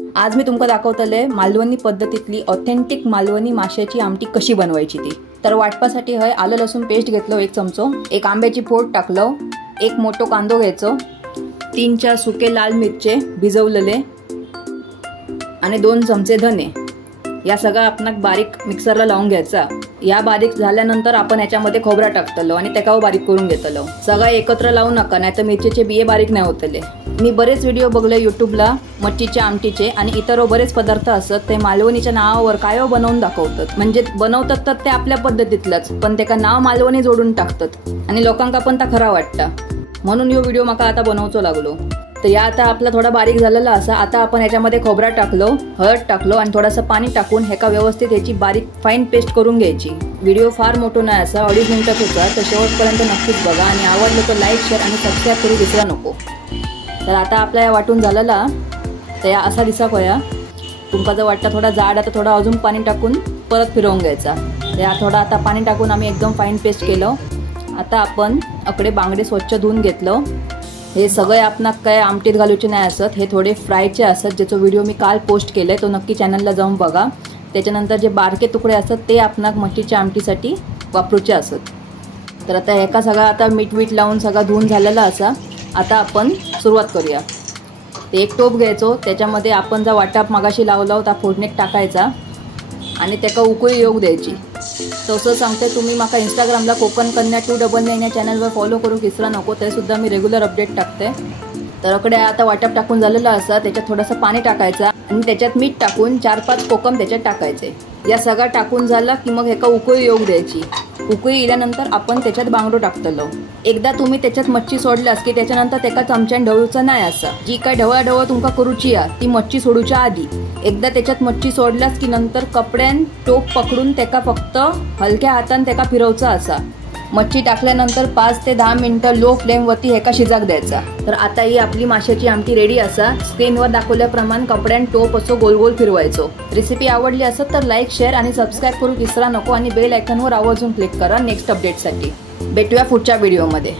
आज मी तुमका दाखवतले मालवणी पद्धतीतली ऑथेंटिक मालवणी माशाची आमटी कशी बनवायची ती। तर वाटपासाठी हय आलं लसूण पेस्ट घेतलो 1 चमचो, एक आंब्याची फोड टाकलो, एक मोठो कांदो घ्यायचो, 3-4 सुके लाल मिरचे भिजवलेले आणि 2 चमचे धने। या सगळा आपण बारीक मिक्सरला लावून घ्यायचा। या बारीक झाल्यानंतर आपण याच्यामध्ये खोबरा टाकतलो आणि त्याका बारीक करून घेतलो। सगळा एकत्र लावू नका, नाहीतर मिरचीचे बिये बारीक नाही होतले। मी बरेच व्हिडिओ बघले YouTubeला मच्छीच्या आमटीचे आणि इतर बरेच पदार्थ असत ते मालवणीच्या नावावर काय बनवून दाखवतात। म्हणजे बनवतात तर ते आपल्या पद्धतीतलंच, पण त्याका नाव मालवणी जोडून टाकतात आणि लोकांका पण ता खरा वाटतं, म्हणून यो व्हिडिओ मका आता बनवचो लागलो। तर या आता आपला थोडा बारीक झालेला असा। आता आपण याच्यामध्ये खोबरा टाकलो, हळद टाकलो आणि थोडंसं पाणी टाकून हेका व्यवस्थित याची बारीक फाईन पेस्ट करून घ्यायची। व्हिडिओ फार मोठा नाही असा, 2.5 मिनिटाचा होता, तर शेवटपर्यंत नक्कीच बघा आणि आवडलं तर लाईक शेअर आणि सबस्क्राईब करू विसरू नको। तर आता आपला या वाटून झालेला तर या असा दिसा होया। तुमका जर वाटतं थोडा जाड आता थोडा अजून पाणी टाकून परत फिरवून घ्यायचा। या थोडा आता पाणी टाकून आम्ही एकदम फाईन पेस्ट केलं। आता आपण अकडे बांगडे स्वच्छ धुवून घेतलं। हे सगळे आपणाक काय आमटीत घालूचे नाही असत, हे थोडे फ्रायचे असत, ज्याचा व्हिडिओ मी काल पोस्ट केलाय, तो नक्की चॅनलला जाऊन बघा। त्याच्यानंतर जे बारके तुकडे असतात ते आपणाक मच्छीच्या आमटीसाठी वापरूचे असत। तर आता एका सगळा आता मीठ लावून सगळा धुवून झालेला असा। आता आपण सुरुवात करूया। ते एक टोप घ्यायचो, त्याच्यामध्ये आपण जा वाटाप मगाशी लावला होता फोडणीत टाकायचा आणि त्याका उकळी येऊ द्यायची। तसं सांगते तुम्ही माका इंस्टाग्रामला कोकण कन्या 299 या चॅनलवर फॉलो करू विसरू नको, ते सुद्धा मी रेग्युलर अपडेट टाकते। तर अकडे आता वाटाप टाकून झालेला असा, त्याच्यात थोडंसं पाणी टाकायचं आणि त्याच्यात मीठ टाकून 4-5 कोकम त्याच्यात टाकायचे। या सगळा टाकून झाला की मग एका उकळी येऊ द्यायची। उकळी येल्यानंतर आपण त्याच्यात बांगडो टाकतलो। एकदा तुम्ही त्याच्यात मच्छी सोडल्यास की त्याच्यानंतर त्याका चमच्यान ढवळूचं नाही असं। जी काय ढवळाढवळ तुमका करूची आहे ती मच्छी सोडूच्या आधी एकदा त्याच्यात मच्छी सोडल्यास की नंतर कपड्यान टोप पकडून त्याका फक्त हलक्या हातान त्याका फिरवचा असा। मच्छी टाकल्यानंतर 5 ते 10 मिनिटं लो फ्लेमवरती हेका शिजाक द्यायचा। तर आता ही आपली माशाची आमटी रेडी असा। स्क्रीनवर दाखवल्याप्रमाणे कपड्यान टोप असो गोल गोल फिरवायचो। रेसिपी आवडली असत तर लाईक शेअर आणि सबस्क्राईब करू विसरा नको आणि बेल आयकॉनवर आवर्जून क्लिक करा नेक्स्ट अपडेटसाठी। भेटूया पुढच्या व्हिडिओमध्ये।